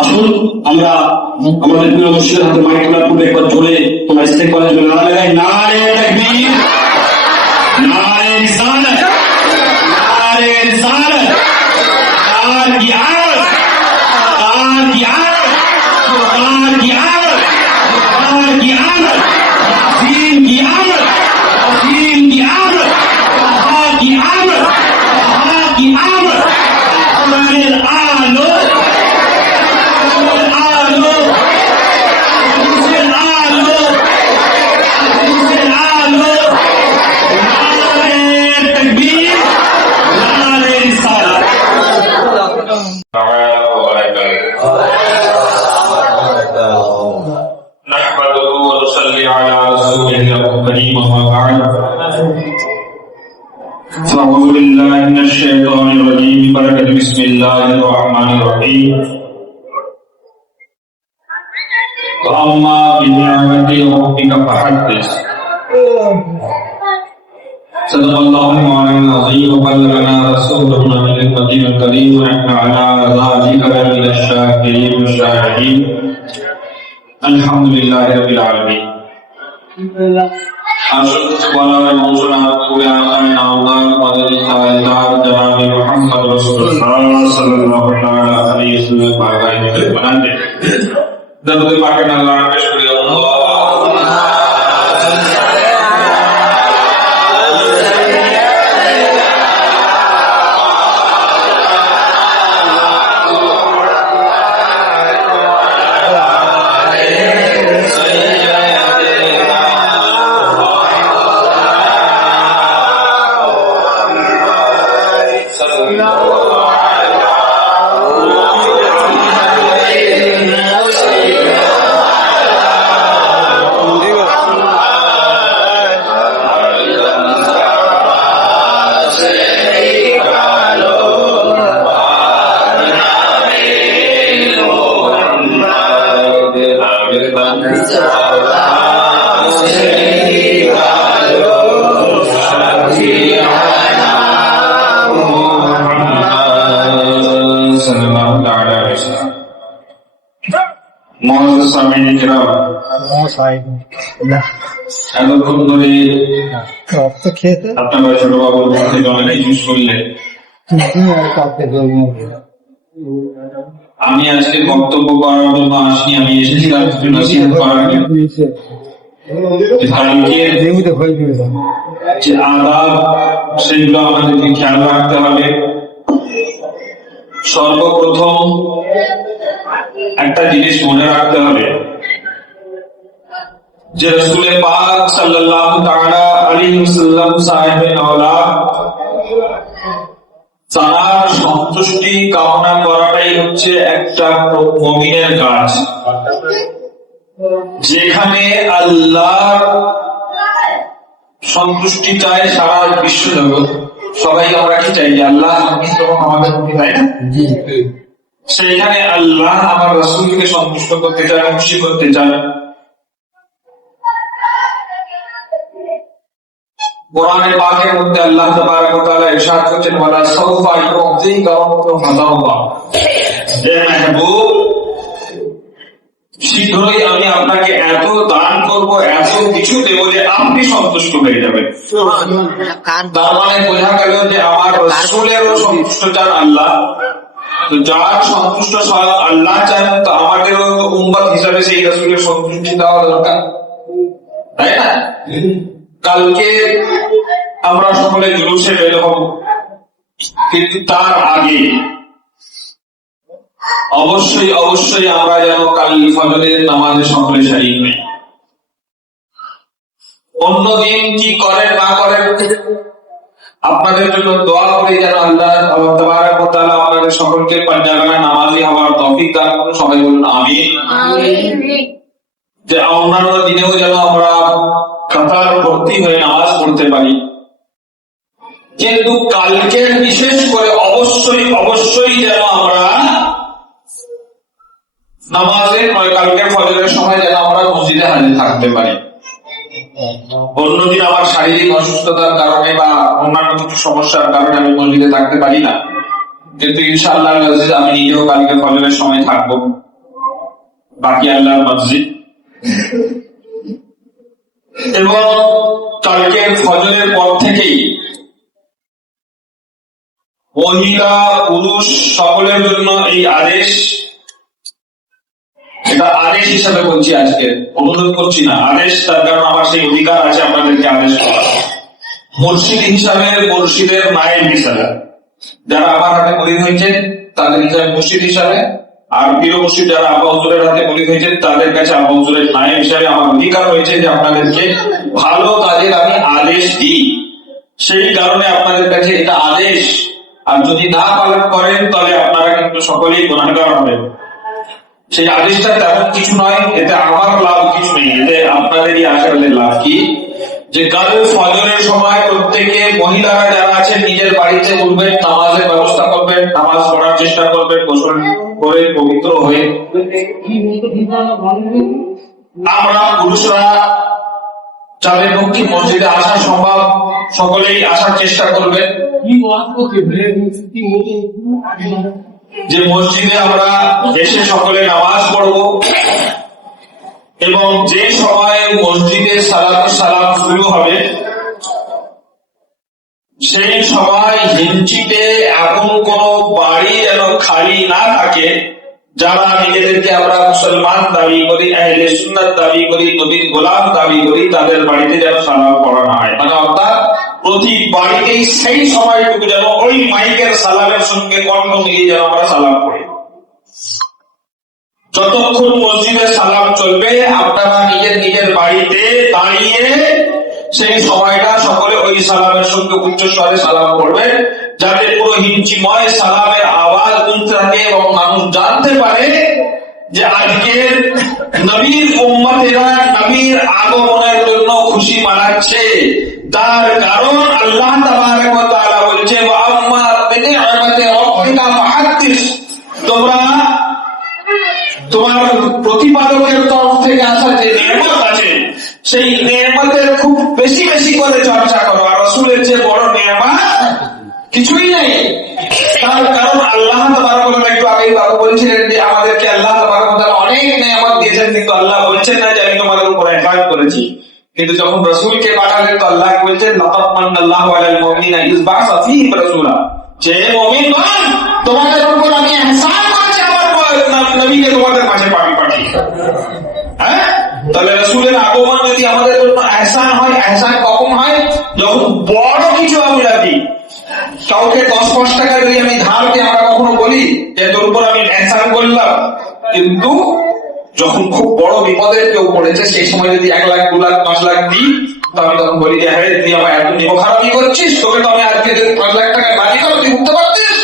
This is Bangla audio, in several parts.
আসুন আমরা আমাদের প্রিয় মুর্শিদের হাতে মাইক তোলার পূর্বে একবার জোরে তোমরা ইস্তেগফারের জন্য নারা লাগাই, নারে তাকবীর, নারে রিসালাত, নারে রিসালাত, তার কি আওয়াজ, তার কি আওয়াজ, তার কি আওয়াজ, তার কি আওয়াজ, দিন কি আওয়াজ, দিন কি আওয়াজ, তাহা কি আওয়াজ, তাহা কি আওয়াজ, আমাদের আলো أعوذ بالله من الشيطان الرجيم بسم الله الرحمن الرحيم وأما بنعمة ربك فحدث صدق الله المولى العظيم وبلغنا رسوله النبي الكريم ونحن على ذلك من الشاكرين والشاهدين الحمد لله رب العالمين محمد رسول الله صلى الله عليه وسلم এতক্ষণ ধরে আপনার ছোট বাবুর মধ্যে অনেক কিছু শুনলেন। আমি আজকে বক্তব্য করার জন্য আসি, আমি এসেছিলাম নসিহত করার জন্য। যে আদাব সেগুলো আমাদেরকে খেয়াল রাখতে হবে। সর্বপ্রথম একটা জিনিস মনে রাখতে হবে যে রাসূলে পাক সাল্লাল্লাহু তাআলা আলাইহি ওয়াসাল্লাম সাহেবে আওলাদ তার সন্তুষ্টি কামনা করাটাই হচ্ছে একটা মুমিনের কাজ। যেখানে আল্লাহর সন্তুষ্টি চায় সারা বিশ্ব জগৎ, সবাই আমরা কি চাই যে আল্লাহ সন্তুষ্ট আমাদের প্রতি, তাই না? সেইখানে আল্লাহ আমার রাসূলকে সন্তুষ্ট করতে চান, খুশি করতে চান। কোরআনে পাকের মধ্যে আল্লাহ তাবারক ওয়া তাআলা ইরশাদ করেছেন, ওয়ালা সাউফা ইউতিকা রাব্বুকা ফাতারদা, হে মাহবুব শীঘ্রই আমি আপনাকে এত দান করব, এত কিছু দেব যে আপনি সন্তুষ্ট হয়ে যাবেন। তার মানে বোঝা গেল যে আমার রাসূলেরও সন্তুষ্ট চান আল্লাহ। তো যার সন্তুষ্ট স্বয়ং আল্লাহ চান, তো আমাদেরও উম্মত হিসাবে সেই রাসূলের সন্তুষ্টি দেওয়া দরকার, তাই না? কালকে আমরা সকলে জুলুসে বের হব, কিন্তু তার আগে অবশ্যই অবশ্যই আমরা যেন কাল ফজরের নামাজে সকলে শরীক হই। অন্যদিন কি করেন না করেন আপনাদের জন্য দোয়া করি যেন আল্লাহ তাবারক ওয়া তাআলা আপনাদের সকলকে পাঁচওয়াক্ত নামাজি হওয়ার তৌফিক দান করুন। সবাই বলুন আমিন। যে অন্যান্য দিনেও যেন আমরা কাতার ভর্তি হয়ে নামাজ পড়তে পারি, কিন্তু কালকে বিশেষ করে অবশ্যই অবশ্যই যেন আমরা নামাজের কালকে ফজরের সময় যেন আমরা মসজিদে হাজির থাকতে পারি। অন্যদিন আমার শারীরিক অসুস্থতার কারণে বা অন্যান্য কিছু সমস্যার কারণে আমি মসজিদে থাকতে পারি না, কিন্তু ইনশাআল্লাহ আমি নিজেও কালকে ফজরের সময় থাকবো, বাকি আল্লাহর মসজিদ। এবং কালকে ফজরের পর থেকেই মহিলা পুরুষ সকলের জন্য এই আদেশ, এটা আদেশ হিসাবে বলছি, আজকে অনুরোধ করছি না, আদেশ। তার কারণ আমার সেই অধিকার আছে আপনাদেরকে আদেশ করা। মসজিদ হিসাবে, মসজিদের নায়েব হিসাবে যারা আমার হাতে মুরিদ হয়েছে তাদের হিসাবে মসজিদ হিসাবে, আর পীর মসজিদ যারা আব্বা হুজুরের হাতে মুরিদ হয়েছে তাদের কাছে আব্বা হুজুরের নায়েব হিসাবে আমার অধিকার হয়েছে যে আপনাদেরকে ভালো কাজের আমি আদেশ দিই। সেই কারণে আপনাদের কাছে এটা আদেশ, আর যদি না পালন করেন তাহলে আপনারা কিন্তু সকলেই গুনাহগার হবেন। সেই আদেশটা তেমন কিছু নয়, এতে আমার লাভ কিছু নেই, এতে আপনাদেরই আসলে লাভ কি, যে কাল ফজরের সময় প্রত্যেকে মহিলারা যারা আছেন নিজের বাড়িতে উঠবেন, নামাজের ব্যবস্থা করবেন, নামাজ পড়ার চেষ্টা করবেন গোসল করে পবিত্র হয়ে। আমরা পুরুষরা যাদের পক্ষে মসজিদে আসা সম্ভব সকলেই আসার চেষ্টা করবেন, যে মসজিদে আমরা এসে সকলে নামাজ পড়ব। এবং যে সময় মসজিদে সালাত সালাম শুরু হবে সেই সময় হিঞ্চিতে এমন কোন বাড়ি যেন খালি না থাকে যারা নিজেদেরকে আমরা মুসলমান দাবি করি, আহলে সুন্নাত দাবি করি, নবীর গোলাম দাবি করি, তাদের বাড়িতে যেন সালাম পড়ানো হয়। মানে অর্থাৎ প্রতি বাড়িতেই সেই সময়টুকু যেন ওই মাইকের সালামের সঙ্গে কণ্ঠ মিলিয়ে যেন আমরা সালাম পড়ি। যতক্ষণ মসজিদে সালাম চলবে আপনারা নিজের নিজের বাড়িতে দাঁড়িয়ে সেই সময়টা সকলে ওই সালামের সঙ্গে উচ্চ স্বরে সালাম করবেন, যাতে পুরো হিঞ্চিময় সালামের আওয়াজ শুনতে থাকে এবং মানুষ জানতে পারে যে আজকের নবীর উম্মতেরা নবীর আগমনের জন্য খুশি মানাচ্ছে। তার কারণ আল্লাহ তাবারক ওয়া তাআলা বলছে, ওয়া আম্মা বিনি'মাতি রাব্বিকা ফাহাদ্দিস, তোমরা তোমার প্রতিপালকের তরফ থেকে আসা যে নেয়ামত আছে সেই নেয়ামতের খুব বেশি বেশি করে চর্চা করো। আর রাসূলের যে বড় নেয়ামত কিছুই নেই। তার কারণ আল্লাহ তাবারক ওয়া তাআলা একটু আগেই বাবু বলছিলেন যে আমাদেরকে আল্লাহ তাবারক ওয়া তাআলা অনেক নেয়ামত দিয়েছেন, কিন্তু আল্লাহ বলছেন না যে আমি তোমাদের উপর ইহসান করেছি। কিন্তু যখন রাসূলকে পাঠালেন তো আল্লাহ বলছেন, লাকাদ মান্নাল্লাহু আলাল মুমিনিনা ইয বা'সা ফীহিম রাসূলা, যে মুমিনগণ তোমাদের উপর আমি ইহসান করেছি আমার নবীকে তোমাদের মাঝে পাঠিয়ে। হ্যাঁ, তাহলে রাসূলের আগমন যদি আমাদের জন্য ইহসান হয়, ইহসান কখন হয়? যখন বড় কিছু আমরা দিই। কাউকে 10 টাকা যদি আমি ধার দিই, আমরা কখনো বলি যে তোর উপর আমি ইহসান করলাম? কিন্তু যখন খুব বড় বিপদের কেউ পড়েছে সেই সময় যদি 1 লাখ 2 লাখ 5 লাখ দিই, তো আমি তখন বলি যে হ্যাঁ তুই আমার এত নিব খারাপই করছিস, তোকে তো আমি আজকে 5 লাখ টাকা না দিতাম তুই উঠতে পারতিস,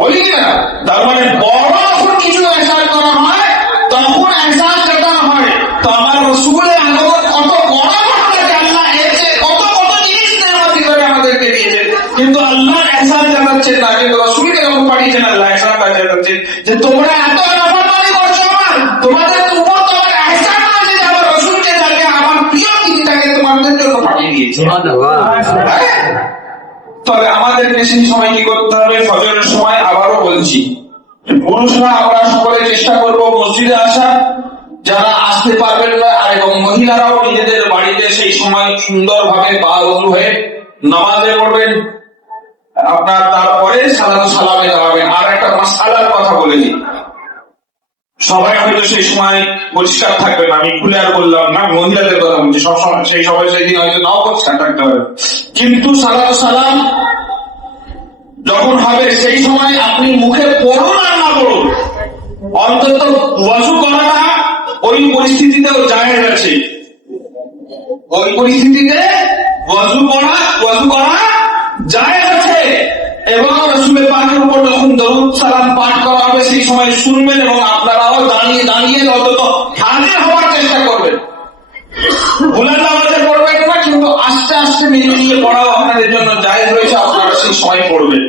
বলি না? তার মানে বড় যখন কিছু ইহসান করা হয় তখন ইহসান কাটানো হয়। তো আমার রাসূলের আগমন কত বড় ঘটনা যে আল্লাহ এসে কত কত জিনিস নেয়ামত করে আমাদেরকে দিয়েছে, কিন্তু আল্লাহ ইহসান জানাচ্ছেন না। কিন্তু রাসূলকে যখন পাঠিয়েছেন আল্লাহ ইহসানটা জানাচ্ছেন যে তোমরা এত নাফরমানি করছো আমার, তোমাদের উপর তো আমার ইহসান আছে যে আমার রাসূলকে যাকে আমার প্রিয় দিনটাকে তোমাদের জন্য পাঠিয়ে দিয়েছে। তবে আমাদেরকে সেই সময় কি করতে হবে? ফজরের সময় আবারও বলছি, পুরুষরা আমরা সকলে চেষ্টা করব মসজিদে আসা, যারা আসতে পারবেন না আর এবং মহিলারাও নিজেদের বাড়িতে সেই সময় সুন্দরভাবে পা ওযু হয়ে নামাজে পড়বেন। আপনার তারপরে সালাত সালামে দাঁড়াবেন। আর একটা মাসআলার কথা বলেছি, সবাই হয়তো সেই সময় পরিষ্কার থাকবেন, আমি খুলে আর বললাম না, মহিলাদের কথা বলছি, সবসময় সেই সময় সেই দিন হয়তো নাও পরিষ্কার থাকতে হবে, কিন্তু সালাত সালাম যখন হবে সেই সময় আপনি মুখে পড়ুন আর না পড়ুন, অন্তত ওয়াজু করাটা ওই পরিস্থিতিতেও জায়েজ আছে। ওই পরিস্থিতিতে ওয়াজু করা জায়েজ আছে। এবং রাসূলের পাকের উপর যখন দরুদ সালাম পাঠ করা হবে সেই সময় শুনবেন এবং আপনারাও দাঁড়িয়ে দাঁড়িয়ে অন্তত হাজির হওয়ার চেষ্টা করবেন। ভুলের নামাজে পড়বেন না, কিন্তু আস্তে আস্তে মিলিয়ে পড়াও আপনাদের জন্য জায়েজ রয়েছে, আপনারা সেই সময় পড়বেন,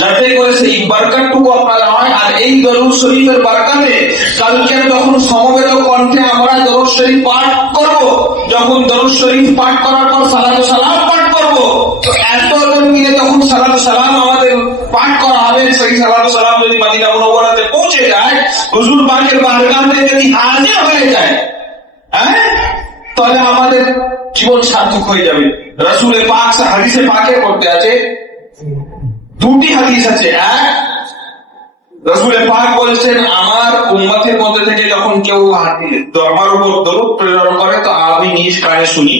যাতে করে সেই বারকাতটুকু আপনারা হয়। আর এই দরুদ শরীফের বারকাতে কালকে যখন সমবেত কণ্ঠে আমরা দরুদ শরীফ পাঠ করব, যখন দরুদ শরীফ পাঠ করার পর সালাত সালাম পাঠ করব, তো এতজন মিলে যখন সালাত সালাম আমাদের পাঠ করা হবে সেই হুজুর পাকের বারগাহে যদি হাজির হয়ে যায়, হ্যাঁ, তাহলে আমাদের জীবন সার্থক হয়ে যাবে। রাসূলে পাক হাদিসে পাকের মধ্যে আছে, দুটি হাদিস আছে। এক, রাসূলে পাক বলছেন আমার উম্মতের মধ্যে থেকে যখন কেউ আমার উপর দরুদ প্রেরণ করে তো আমি নিজ কানে শুনি।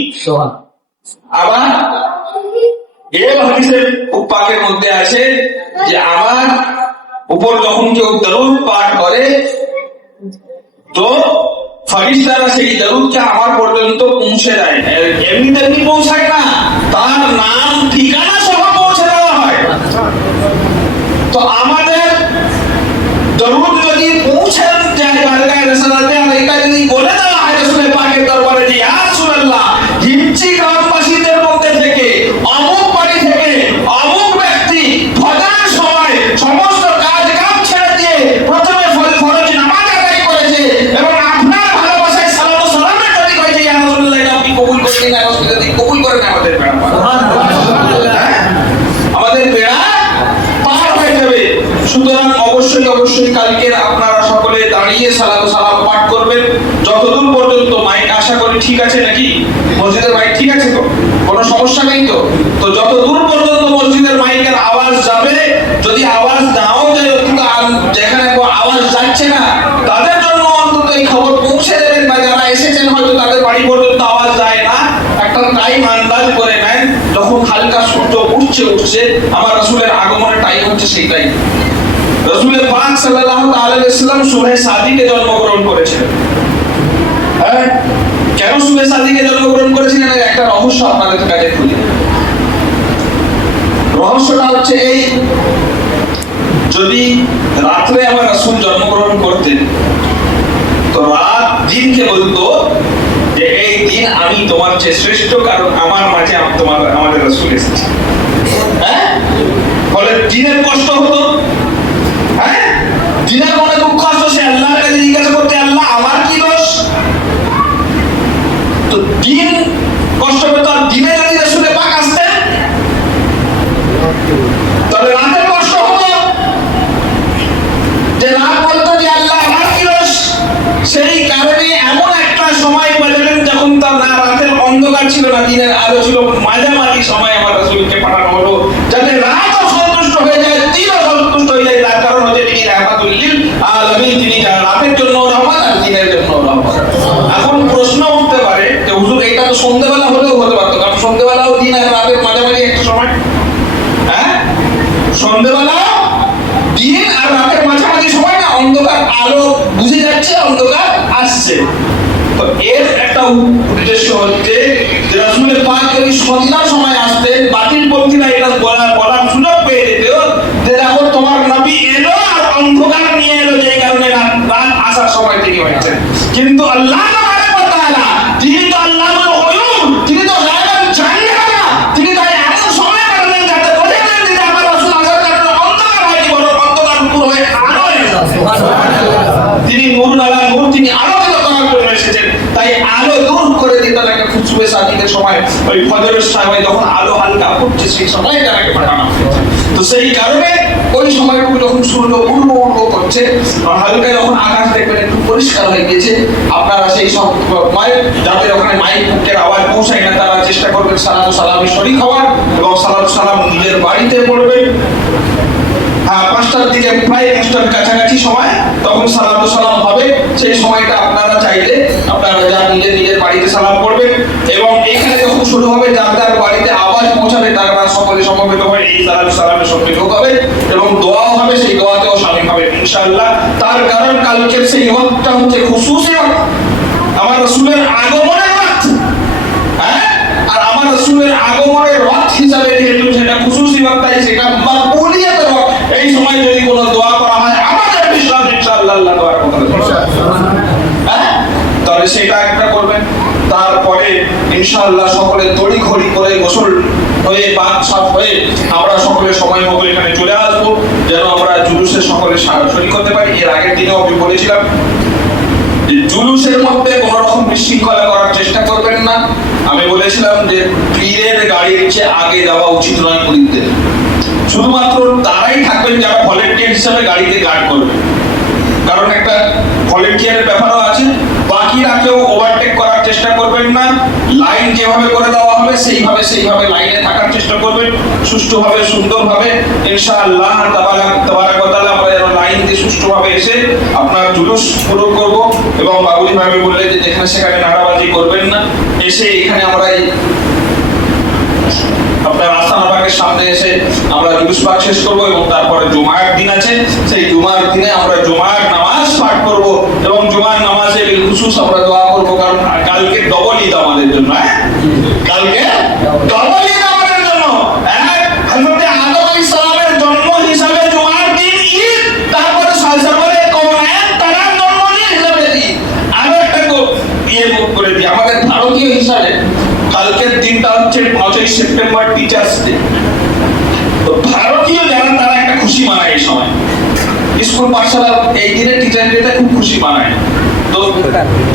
আবার এই হাদিসে পাকের মধ্যে আছে যে আমার উপর যখন কেউ দরুদ পাঠ করে তো ফেরেশতারা সেই দরুদকে আমার পর্যন্ত পৌঁছে দেয়। এমনি তেমনি পৌঁছায় না, তার নাম ঠিকানা সহ পৌঁছে দেওয়া হয়। তো আমাদের দরুদ যদি পৌঁছে যায় বারগায়ে রিসালাতে, আর এটা যদি বলে দেওয়া হয় রাসূলের পাকের দরবারে যে ইয়া রাসূলুল্লাহ, হিমচি গ্রামবাসীদের মধ্যে থেকে অমুক বাড়ি থেকে অমুক ব্যক্তি ফজরের সময় সমস্ত কাজ কাম ছেড়ে দিয়ে প্রথমে ফরজ নামাজ আদায় করেছে এবং আপনার ভালোবাসায় সালাত ও সালামের প্রতীক হয়েছে, ইয়া রাসূলুল্লাহ, এটা আপনি কবুল করছেন না? যদি কবুল করেন আমাদের বেড়া পার, আমাদের বেড়া পার হয়ে যাবে। সুতরাং অবশ্যই অবশ্যই কালকে আপনারা সকলে দাঁড়িয়ে সালাত ও সালাম পাঠ করবেন যতদূর পর্যন্ত মাইক, আশা করি ঠিক আছে নাকি? মসজিদের মাইক ঠিক আছে তো? কোনো সমস্যা নেই তো? তো যতদূর পর্যন্ত মসজিদের মাইকের আওয়াজ যাবে, যদি আওয়াজ নাও যায়, যেখানে আওয়াজ যাচ্ছে না তাদের জন্য অন্তত এই খবর পৌঁছে দেবেন, বা যারা এসেছেন হয়তো তাদের বাড়ি পর্যন্ত আওয়াজ যায় না, একটা টাইম আন্দাজ করে নেন যখন হালকা সূর্য উঠছে আমার রাসূলের আগমনের টাইম হচ্ছে সেই টাইম। রাসূল পাক সাল্লাল্লাহু তাআলা আলাইহি ওয়াসাল্লাম সুবহে সাদিকে জন্মগ্রহণ করেছিলেন। হ্যাঁ, কেন সুবহে সাদিকে জন্মগ্রহণ করেছিলেন এর একটা রহস্য আপনাদের কাছে খুলি। রহস্যটা হচ্ছে এই, যদি রাত্রে আমার রাসূল জন্মগ্রহণ করতেন তো রাত দিনকে বলতো যে এই দিন আমি তোমার চেয়ে শ্রেষ্ঠ, কারণ আমার মাঝে আমাদের রাসূল এসেছে। হ্যাঁ, ফলে দিনের কষ্ট হতো, হ্যাঁ, দিনের মনে দুঃখ আসতো, সে আল্লাহর কাছে জিজ্ঞাসা করতে, আল্লাহ আমার কি দোষ? তো দিন কষ্ট পেত, আর দিনে যদি রাসূলে পাক আসতেন তাহলে রাতের কষ্ট হতো, যে রাত বলতো যে আল্লাহ আমার কি দোষ? সেই কারণে এমন একটা সময় পেলেন যখন তার না রাতের অন্ধকার ছিল না, দিনের আলো ছিল, মাঝামাঝি সময় আমার রাসূলকে পাঠানো হলো যাতে রাতও সন্তুষ্ট হয়ে যায়, দিনও সন্তুষ্ট হয়ে যায়। তার কারণ হচ্ছে তিনি রাহমাতুল লিল আলামিন, তিনি রাতের জন্য রহমত আর দিনের জন্য রহমত। এখন প্রশ্ন উঠতে পারে যে হুজুর এটা তো সন্ধ্যাবেলা হলেও হতে পারতো, কারণ সন্ধ্যাবেলাও দিন আর রাতের মাঝামাঝি একটা সময়। হ্যাঁ, সন্ধ্যাবেলা দিন আর রাতের মাঝামাঝি সময় না, অন্ধকার আলো বুঝে যাচ্ছে, অন্ধকার আসছে। তো এর একটা উদ্দেশ্য হচ্ছে যে রাসূলের পাক যদি সন্ধ্যার সময় আসতেন, বাতিল পন্থীরা এটা বলার সুযোগ পেয়ে যেত যে দেখো তোমার নবী এলো আর অন্ধকার নিয়ে এলো, যে কারণে রাত আসার সময় তিনি হয়েছেন। কিন্তু আল্লাহ তাআলা তিনি তো আল্লাহুল গুয়ুব, তিনি তো গায়ব জানেন না, তিনি তাই এমন সময় করলেন যাতে বোঝা যায় যে আমার রাসূল আসার কারণে অন্ধকার হয়নি, বরং অন্ধকার দূর হয়ে আলো এসেছে। সুবহানাল্লাহ, তিনি নূর আলা নূর, তিনি আলোকিত করার জন্য এসেছেন। তাই আলো দূর করে দিতে তাকে সুবহে সাদিকের সময়, ওই ফজরের সময় যখন আলো হালকা ফুটছে সেই সময় তাকে পাঠানো হয়েছে। তো সেই কারণে ওই সময়টুকু যখন সূর্য উড়বো করছে, হালকা যখন আকাশ দেখবেন একটু পরিষ্কার হয়ে গেছে, আপনারা সেই সময় যাদের ওখানে মাইকের আওয়াজ পৌঁছায় না তারা চেষ্টা করবেন সালাত ও সালামে শরীক হওয়ার, এবং সালাত ও সালাম নিজের বাড়িতে পড়বেন। হ্যাঁ, 5টার দিকে, প্রায় 5টার কাছাকাছি সময় তখন সালাত ও সালাম হবে। সেই সময়টা আপনারা চাইলে আপনারা যা নিজের বাড়িতে সালাম করবেন, এবং এখানে যখন শুরু হবে যার বাড়িতে আওয়াজ পৌঁছাবে তারা সকলে সমবেত হয়ে এই সালাত ও সালামের সঙ্গে যোগ হবে, এবং দোয়াও হবে, সেই দোয়াতেও শামিল হবে ইনশাআল্লাহ। তার কারণ কালকের সেই ওয়াক্তটা হচ্ছে খুশুসি ওয়াক্ত, আমার রাসূলের আগমনের ওয়াক্ত। হ্যাঁ, আর আমার রাসূলের আগমনের ওয়াক্ত হিসাবে যেহেতু সেটা খুশুসি ওয়াক্ত, তাই সেটা মাকবুলিয়াতের ওয়াক্ত। এই সময় যদি কোনো দোয়া করা হয় আমাদের বিশ্বাস ইনশাআল্লাহ আল্লাহ দোয়ার কথা হ্যাঁ, তাহলে সেটা একটা করবেন। তারপরে ইনশাআল্লাহ সকলে তড়িঘড়ি করে গোসল হয়ে পাক সাফ হয়ে আমরা সকলে সময় মতো এখানে চলে আসবো, যেন আমরা জুলুসে সকলে শরীক হতে পারি। এর আগের দিনেও আমি বলেছিলাম যে জুলুসের মধ্যে কোন রকম বিশৃঙ্খলা করার চেষ্টা করবেন না। আমি বলেছিলাম যে পীরের গাড়ির চেয়ে আগে যাওয়া উচিত নয় মুরিদদের, শুধুমাত্র তারাই থাকবেন যারা ভলেন্টিয়ার হিসেবে গাড়িতে গার্ড করবে। কারণ একটা ভলেন্টিয়ারের ব্যাপারও আছে। বাকিরা কেউ ওভারটেক করার চেষ্টা করবেন না, লাইন যেভাবে করে দেওয়া হবে সেইভাবে লাইনে থাকার চেষ্টা করবেন, সুষ্ঠুভাবে সুন্দরভাবে। ইনশাআল্লাহ তাবারাক ওয়া তাআলা আমরা যেন লাইন দিয়ে সুষ্ঠুভাবে এসে আপনার জুলুস পুরো করব। এবং বাবুলি ভাবে বললে যে যেখানে সেখানে নাড়াবাজি করবেন না, এসে এখানে আমরা এই আপনার আস্তানা পাকের সামনে এসে আমরা জুলুস পাক শেষ করব। এবং তারপরে জুমার দিন আছে, সেই জুমার দিনে আমরা জুমার নামাজ পাঠ করব এবং জুমার নামাজে বিলখুসুস আমরা দোয়া করব, কারণ কালকে ডবল ঈদ আমাদের জন্য। কালকে ডবল ঈদ আমাদের জন্য। হযরত আদম আলাইহিস সালামের জন্ম হিসাবে জুমার দিন ঈদ, তারপরে সালসাবরে কওনায়ন তারার জন্মদিন হিসাবে ঈদ। আরো একটা করে দিই, আমাদের ভারতীয় হিসাবে কালকের দিনটা হচ্ছে 5ই সেপ্টেম্বর টিচার্স ডে। তো ভারতীয় যারা তারা একটা খুশি মানায় এই সময়, স্কুল পাঠশালার এই দিনে টিচার ডেটা খুব খুশি মানায়। তো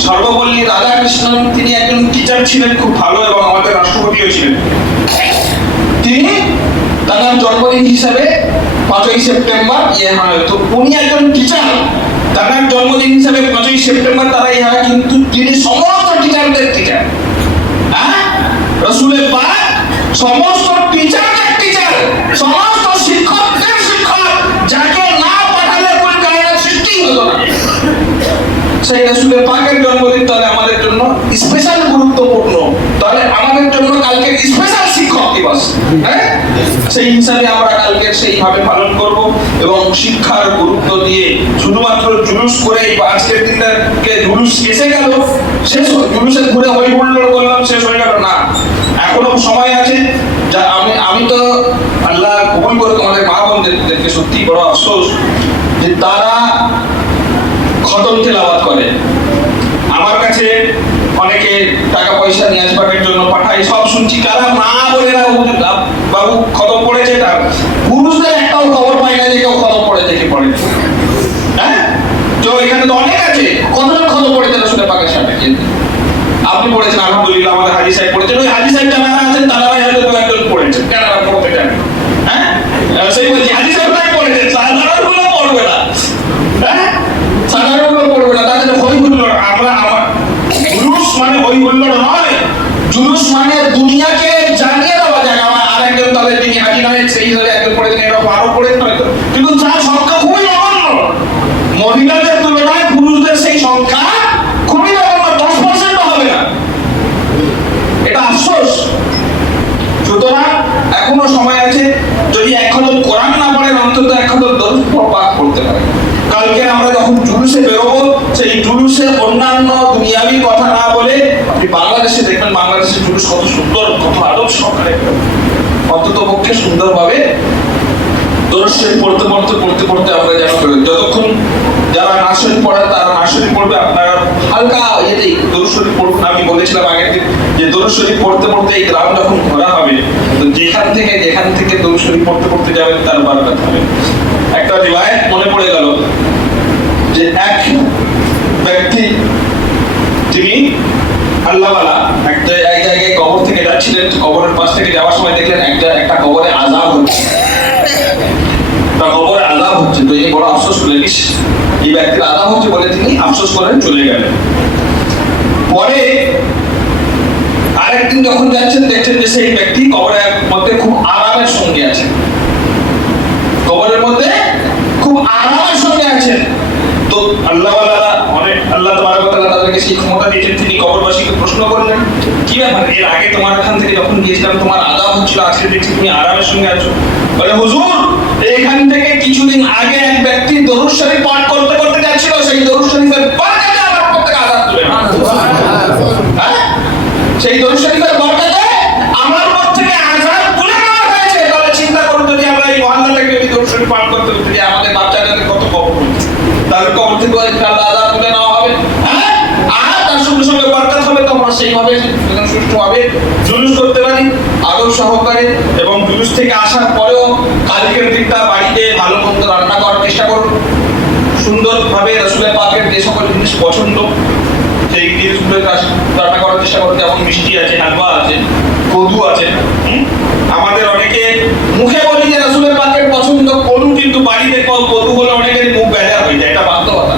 সর্বপল্লী রাধাকৃষ্ণন তিনি একজন টিচার ছিলেন খুব ভালো, এবং আমাদের রাষ্ট্রপতিও ছিলেন। তিনি তার জন্মদিন হিসাবে 5ই সেপ্টেম্বর হয়। তো উনি একজন টিচার, তার জন্মদিন হিসাবে 5ই সেপ্টেম্বর তারা হয়, কিন্তু তিনি সমস্ত টিচারদের টিচার। রাসূলের পাক সমস্ত টিচারদের টিচার, সমস্ত শিক্ষকদের শিক্ষক, যাকে না পাঠালে কোন কায়নাত সৃষ্টি হতো না। সেই রাসূলের পাকের জন্মদিন তাহলে আমাদের জন্য স্পেশাল গুরুত্বপূর্ণ, তাহলে আমাদের জন্য কালকে স্পেশাল শিক্ষক দিবস। সেই হিসাবে আমরা কালকে সেইভাবে পালন করব এবং শিক্ষার গুরুত্ব দিয়ে শুধুমাত্র জুলুস করে আজকের দিনটাকে জুলুস এসে গেল, শেষ জুলুসে ঘুরে হই হুল্লোড় করলাম, শেষ হয়ে গেল না। এখনো সময় আছে। যা আমি তো আল্লাহ কবুল করে তোমাদের মা বোনদেরকে সত্যি বড় আফসোস যে তারা খতম তেলাওয়াত করে। আমার কাছে অনেকে টাকা পয়সা নিয়ে আসবাবের জন্য পাঠায়, সব শুনছি। কারা মা বোনেরা বাবু খতম পড়েছে, তার পুরুষদের একটাও খবর পাই না যে কেউ খতম পড়েছে কি পড়ে। তো এখানে তো অনেক আছে, কতজন খতম পড়েছে রাসূলের পাকের সাথে। আপনি পড়েছেন আলহামদুলিল্লাহ, আমাদের হাজী সাহেব পড়েছেন। ওই হাজী সাহেব যারা আছেন তারা হয়তো দু একজন পড়েছেন, কেন পড়তে জানেন। সেই বলছি হাজী সাহেবরাই পড়েছেন, সাধারণগুলো পড়বে না। সাধারণগুলো পড়বে না, তাদের হই হুল্লোড়। আমার জুলুস মানে হই হুল্লোড় নয়, জুলুস মানে দুনিয়াকে জানিয়ে দেওয়া যায়। আমার আরেকজন তাদের যিনি হাজী নামের সেই হিসাবে একজন পড়েছেন, এরকম আরো পড়েছেন হয়তো, কিন্তু তার সংখ্যা খুবই নগণ্য। মহিলাদের তুলনায় পুরুষদের সেই সংখ্যা খুবই নগণ্য, 10% হবে না। এটা আফসোস। সুতরাং এখনো সময় আছে, যদি এক খতম কোরআন না পড়েন অন্তত এক খতম দরুদ পাক পড়তে পারেন। কালকে আমরা যখন জুলুসে বেরোবো, সেই জুলুসে অন্যান্য দুনিয়াবি কথা না বলে আপনি বাংলাদেশে দেখবেন, বাংলাদেশের জুলুস কত সুন্দর, কত আদব সহকারে, অন্তত পক্ষে সুন্দরভাবে দরুদ শরীফ পড়তে আমরা যেন যতক্ষণ যারা নামাজ শরীফ পড়ে তারা নামাজ শরীফ পড়বে, আপনারা হালকা এতেই দরুদ শরীফ পড়ুন। আমি বলেছিলাম আগের দিন যে দরুদ শরীফ পড়তে এই গ্রাম যখন ঘোরা হবে, তো যেখান থেকে দরুদ শরীফ পড়তে যাবেন তার বারকাত হবে। একটা রিওয়ায়াত মনে পড়ে গেল যে এক ব্যক্তি তিনি আল্লাহওয়ালা একটা জায়গায় কবর থেকে যাচ্ছিলেন, কবরের পাশ থেকে যাওয়ার সময় দেখলেন একটা কবরে আযাব হচ্ছে, কবরে আযাব হচ্ছে। তো এই বড় আফসোস করলেন, এই ব্যক্তির আযাব হচ্ছে বলে তিনি আফসোস করেন চলে গেলেন। পরে আরেকদিন যখন যাচ্ছেন দেখছেন যে সেই ব্যক্তি কবরের মধ্যে খুব আরামের সঙ্গে আছেন, কবরের মধ্যে খুব আরামের সঙ্গে আছেন। তো আল্লাহওয়ালা আল্লাহ তাবারক ওয়া তাআলা তাদেরকে সেই ক্ষমতা দিয়েছেন, তিনি কবরবাসীকে প্রশ্ন করলেন, কি ব্যাপার, এর আগে তোমার এখান থেকে যখন গিয়েছিলাম তোমার আযাব হচ্ছিল, আজকে দেখছি তুমি আরামের সঙ্গে আছো। বলে হুজুর, এইখান থেকে কিছুদিন আগে এক ব্যক্তি দরুদ শরীফ পাঠ করতে যাচ্ছিল, সেই দরুদ শরীফের বরকতে আমার উপর থেকে আযাব তুলে না, সেই দরুদ শরীফের বরকতে আমার উপর থেকে আযাব তুলে নেওয়া হয়েছে। তাহলে চিন্তা করুন, যদি আমরা এই মহল্লা থেকে যদি দরুদ শরীফ পাঠ করতে যে আমাদের বাচ্চাদের কত কবর হচ্ছে, তাদের কবর থেকে আল্লাহ আযাব তুলে নেওয়া হবে, আর তার সঙ্গে বরকত হবে। তো আমরা সেইভাবে সুষ্ঠুভাবে জুলুস করতে পারি আদব সহকারে, এবং জুলুস থেকে আসার পরেও কালকের দিনটা বাড়িতে ভালো মন্দ রান্না করার চেষ্টা করুন। সুন্দরভাবে রাসূলের পাকের যে সকল জিনিস পছন্দ সেই জিনিসগুলো রান্না করার চেষ্টা করুন। যেমন মিষ্টি আছে, হালুয়া আছে, কদু আছে। আমাদের অনেকে মুখে বলি যে রাসূলের পাকের পছন্দ কদু, কিন্তু বাড়িতে কদু হলে অনেকের মুখ বেজা হয়ে যায়, এটা বাস্তবতা।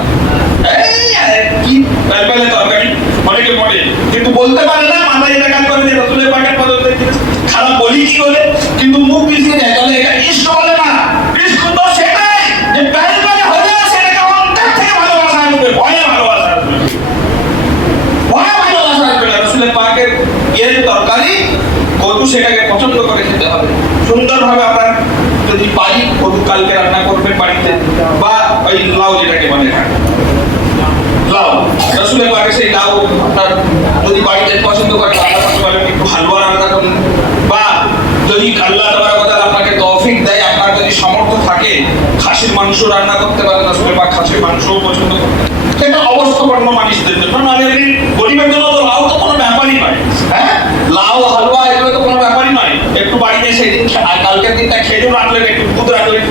মাংস রান্না করতে পারেন, রাসূল পাক খাসির মাংসও পছন্দ করতেন। সেটা অবস্থাপন্ন মানুষদের জন্য, নাহলে এমনি গরিবের জন্য তো লাউ তো কোনো ব্যাপারই নয়। হ্যাঁ, লাউ হালুয়া এগুলো তো কোনো ব্যাপারই নয়। একটু বাড়িতে সেদিন কালকের দিনটা খেজুর রাখলেন, একটু দুধ রাখলেন,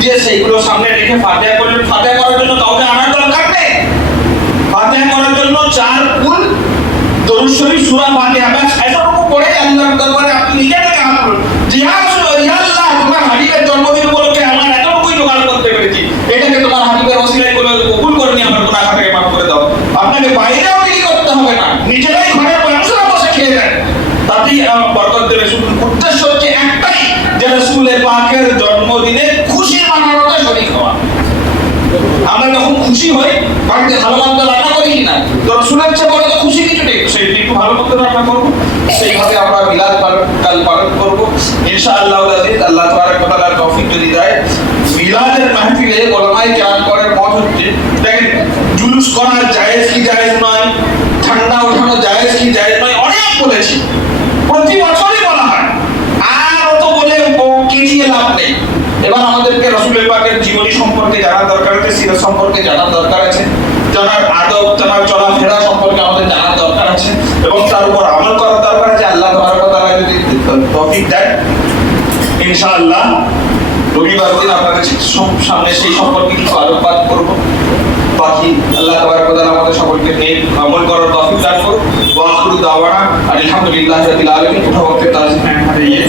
দিয়ে সেইগুলো সামনে রেখে ফাতিহা করলেন। ফাতিহা করার জন্য কাউকে আনার দরকার নেই। ফাতিহা করার জন্য 4 ফুল দরুদ শরীফ সূরা ফাতিহা ব্যাস এতটুকু পড়ে আল্লাহর দরবারে আপনি নিজে থেকে হাত তুলুন, যে ইয়া আল্লাহ, তোমার হাবিবের জন্মদিন উপলক্ষে আমার এতটুকুই জোগাড় করতে পেরেছি, এটাকে তোমার হাবিবের ওসিলায় করে কবুল করে নিয়ে আমার গুনাহ খাতাকে মাফ করে দাও। আপনাকে বাইরেও কিছু করতে হবে না, নিজেরাই ঘরের মানুষরা বসে খেয়ে দেন, তাতেই বরকত দেবে। শুধু উদ্দেশ্য হচ্ছে একটাই, যে রাসূলের পাকের জন্মদিনে খুশি মানানোটা শরীক হওয়া। আমরা যখন খুশি হই, বাড়িতে ভালো মন্দ রান্না করি কিনা, তো রাসূলের চেয়ে বড় তো খুশি কিছু নেই, সেটি একটু ভালো মন্দ রান্না করবো, সেইভাবে আমরা মিলাদ কাল পালন করবো ইনশাআল্লাহ। আল্লাহ তাবারক ওয়া তাআলার তৌফিক যদি দেয়, মিলাদের মাহফিলে উলামায়ে কেরাম করে মত হচ্ছে, দেখেন জুলুস করা জায়েজ কি জায়েজ নয়, ঠান্ডা ওঠানো জায়েজ কি জায়েজ নয়, অনেক বলেছি, প্রতি বছরই বলা হয়, আর অত বলে কেজিয়ে লাভ নেই। এবার আমাদেরকে রাসূলের পাকের জীবনী সম্পর্কে জানার দরকার আছে, সিরাত সম্পর্কে জানার দরকার আছে, জানার আদব, জানার চলাফেরা সম্পর্কে আমাদের জানার দরকার আছে, এবং তার উপর আমল করার দরকার আছে। আল্লাহ তাবারক ওয়া তাআলা যদি তৌফিক দেয়, ইনশাআল্লাহ রবিবার দিন আপনাদের সামনে সেই সম্পর্কে কিছু আলোকপাত করব। বাকি আল্লাহ তাবারক ওয়া তাআলা আমাদের সকলকে নেক আমল করার তৌফিক দান করুন। ওয়া আখিরু দাওয়ানা আলহামদুলিল্লাহি রাব্বিল আলামিন। উঠা ওয়াক্তে তাজিম হারিয়ে